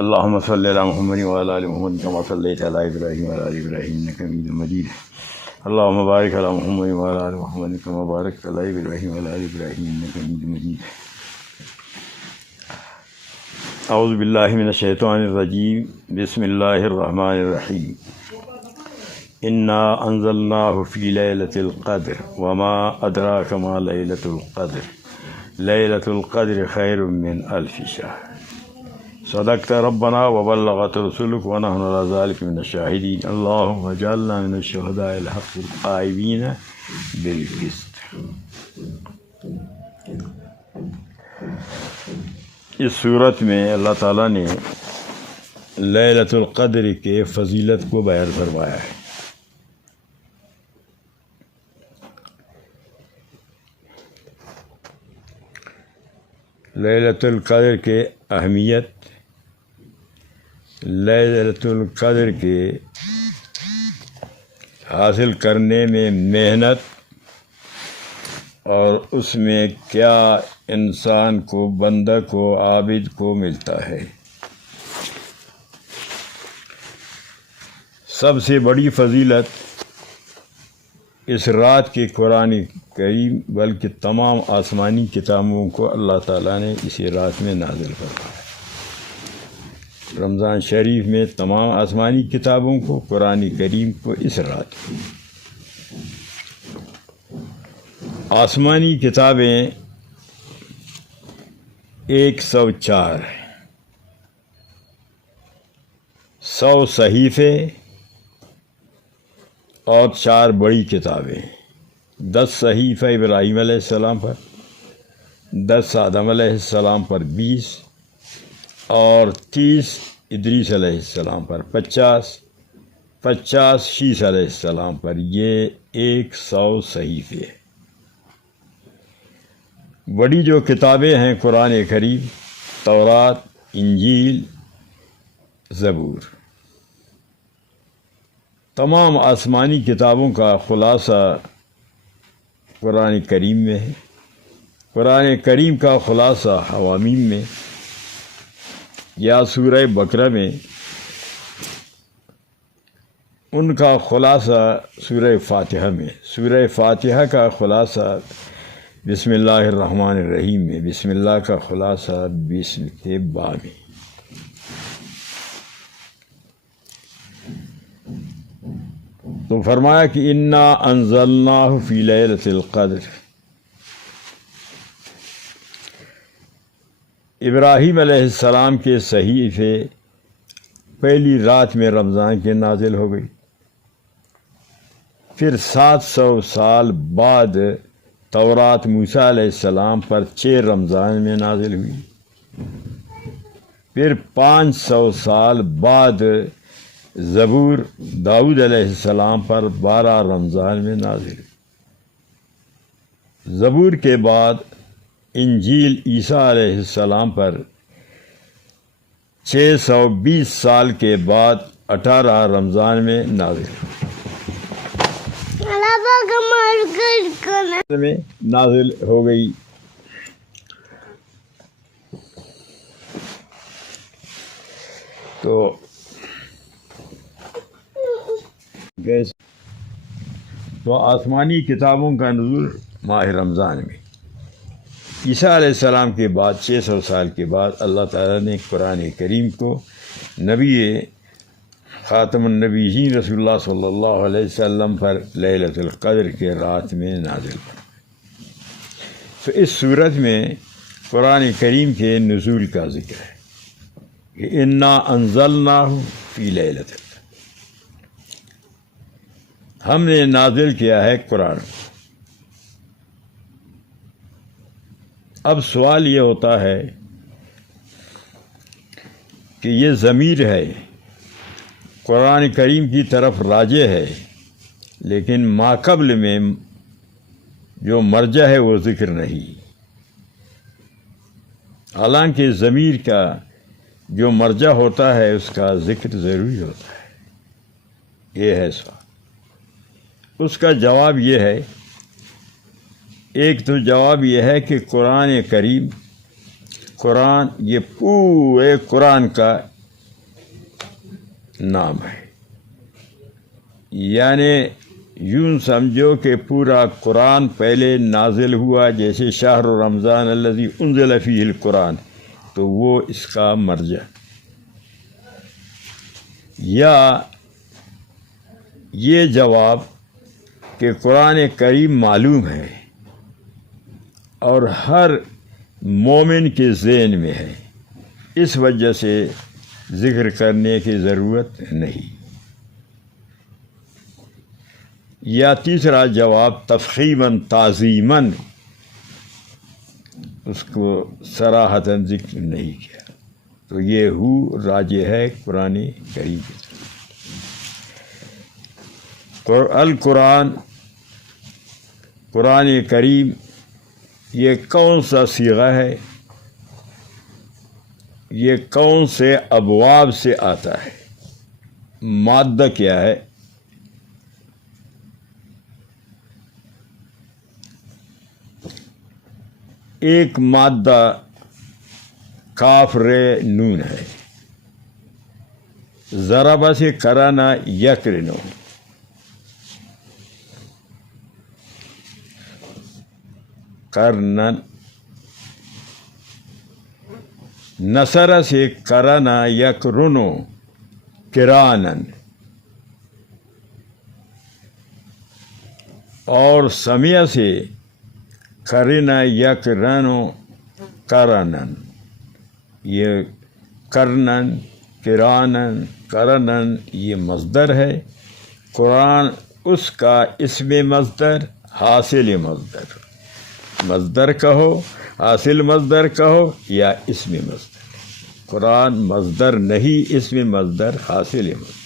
اللهم صل على محمد وعلى آل محمد كما صليت على إبراهيم وعلى آل إبراهيم إنك حميد مجيد. اللهم بارك على محمد وعلى آل محمد كما باركت على إبراهيم وعلى آل إبراهيم إنك حميد مجيد. اعوذ باللہ من الشیطان الرجیم. بسم اللہ الرحمن الرحیم. انا انزلناہ فی لیلۃ القدر وما ادراک ما لیلۃ القدر لیلۃ القدر خیر من الف شہر. صدقت ربنا وبلغت رسولك ونحن على ذلك من الشاهدين. اللهم اجعلنا من الشهداء الحق القائمين بالقسط. اس صورت میں اللہ تعالیٰ نے لیلۃ القدر کے فضیلت کو بیان فرمایا ہے. لیلۃ القدر کے اہمیت، لیلۃ القدر کے حاصل کرنے میں محنت، اور اس میں کیا انسان کو، بندہ کو، عابد کو ملتا ہے. سب سے بڑی فضیلت اس رات کے قرآن کریم بلکہ تمام آسمانی کتابوں کو اللہ تعالیٰ نے اسی رات میں نازل فرمایا. رمضان شریف میں تمام آسمانی کتابوں کو، قرآن کریم کو اس رات. آسمانی کتابیں 104 ہیں. 100 صحیفے اور 4 بڑی کتابیں. 10 صحیفہ ابراہیم علیہ السلام پر، 10 آدم علیہ السلام پر، 20 اور 30 ادریس علیہ السلام پر، 50 شیس علیہ السلام پر. یہ 100 صحیفے. بڑی جو کتابیں ہیں قرآن کریم، تورات، انجیل، زبور. تمام آسمانی کتابوں کا خلاصہ قرآن کریم میں ہے. قرآن کریم کا خلاصہ حوامیم میں یا سورہ بقرہ میں، ان کا خلاصہ سورہ فاتحہ میں. سورہ فاتحہ کا خلاصہ بسم اللہ الرحمن الرحیم میں، بسم اللہ کا خلاصہ بسم کے با میں. تو فرمایا کہ انا انزلناہ فی لیلۃ القدر. ابراہیم علیہ السلام کے صحیفے پہلی رات میں رمضان کے نازل ہو گئی. پھر 700 سال بعد تورات موسیٰ علیہ السلام پر 6 رمضان میں نازل ہوئی. پھر 500 سال بعد زبور داؤد علیہ السلام پر 12 رمضان میں نازل ہوئی. زبور کے بعد انجیل عیسیٰ علیہ السلام پر 620 سال کے بعد 18 رمضان میں نازل ہو گئی. تو آسمانی کتابوں کا نزول ماہ رمضان میں. عیسیٰ علیہ السلام کے بعد 600 سال کے بعد اللہ تعالیٰ نے قرآن کریم کو نبی خاتم النبیین رسول اللہ صلی اللہ علیہ وسلم پر لیلۃ القدر کے رات میں نازل کیا. تو اس صورت میں قرآن کریم کے نزول کا ذکر ہے کہ انا انزلناہ فی لیلۃ القدر. ہم نے نازل کیا ہے قرآن. اب سوال یہ ہوتا ہے کہ یہ ضمیر ہے قرآن کریم کی طرف راجع ہے، لیکن ماقبل میں جو مرجع ہے وہ ذکر نہیں. حالانکہ ضمیر کا جو مرجع ہوتا ہے اس کا ذکر ضروری ہوتا ہے. یہ ہے سوال. اس کا جواب یہ ہے، ایک تو جواب یہ ہے کہ قرآن کریم، قرآن یہ پورے قرآن کا نام ہے، یعنی یوں سمجھو کہ پورا قرآن پہلے نازل ہوا، جیسے شہر رمضان الذی انزل فیہ القرآن، تو وہ اس کا مرجع. یا یہ جواب کہ قرآن کریم معلوم ہے اور ہر مومن کے ذہن میں ہے، اس وجہ سے ذکر کرنے کی ضرورت نہیں. یا تیسرا جواب تفخیماً تعظیماً، اس کو صراحتاً ذکر نہیں کیا. تو یہ راجع ہے قرآن کریم کی طرف. القرآن، قرآن کریم، یہ کون سا صیغہ ہے؟ یہ کون سے ابواب سے آتا ہے؟ مادہ کیا ہے؟ ایک مادہ کاف رے نون ہے. ضرب سے کرانا یکرنو، کرنن. نصر سے کرانا یکرنو کرانن، اور سمیع سے کرنا یکرنو کرنن. یہ کرنن، کرانن، کرنن یہ مصدر ہے. قرآن اس کا اسم مصدر، حاصل مصدر، مصدر کہو، حاصل مصدر کہو یا اسم مصدر. قرآن مصدر نہیں، اسم مصدر، حاصل مصدر.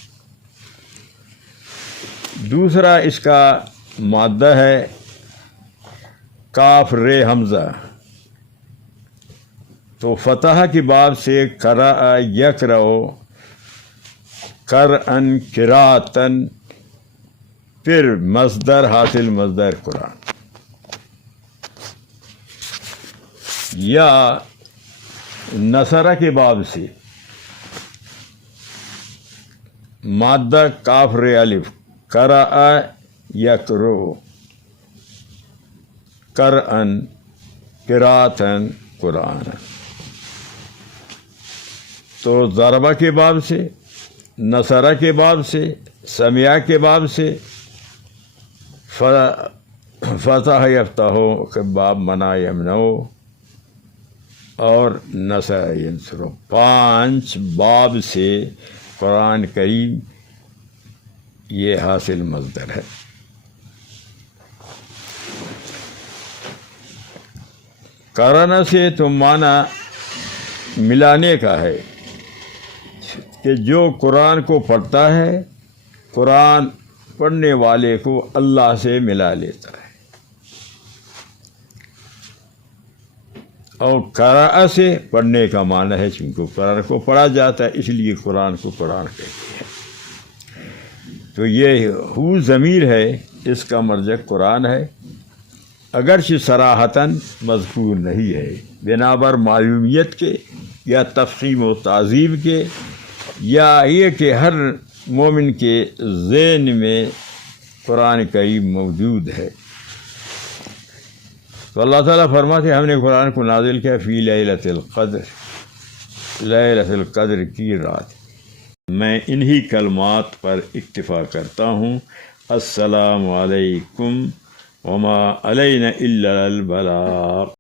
دوسرا اس کا مادہ ہے کاف رے حمزہ. تو فتح کی باب سے قرأ یقرأ، قرأن، قراءتن، پھر مصدر، حاصل مصدر قرآن. یا نصرہ کے باب سے مادہ کاف رے الف، قرأ یقرأ، قرأن، قراءتن، قرآن. تو ضربہ کے باب سے، نصرہ کے باب سے، سمیع کے باب سے، فتح یفتح کے باب منع یمنع، اور نصر ینصر. 5 باب سے قرآن کریم یہ حاصل مصدر ہے. قرآن سے تو معنی ملانے کا ہے کہ جو قرآن کو پڑھتا ہے، قرآن پڑھنے والے کو اللہ سے ملا لیتا ہے. اور قراء سے پڑھنے کا معنی ہے، چونکہ قرآن کو پڑھا جاتا ہے اس لیے قرآن کو قرآن کہتے ہیں. تو یہ ضمیر ہے، اس کا مرجع قرآن ہے، اگرچہ صراحتاً مذکور نہیں ہے، بنابر معلومیت کے یا تفخیم و تعظیم کے، یا یہ کہ ہر مومن کے ذہن میں قرآن کریم موجود ہے. تو اللہ تعالیٰ فرماتے ہیں ہم نے قرآن کو نازل کیا فی لیلۃ القدر، لیلۃ القدر کی رات. میں انہی کلمات پر اکتفا کرتا ہوں. السلام علیکم وما علینا الا البلاغ.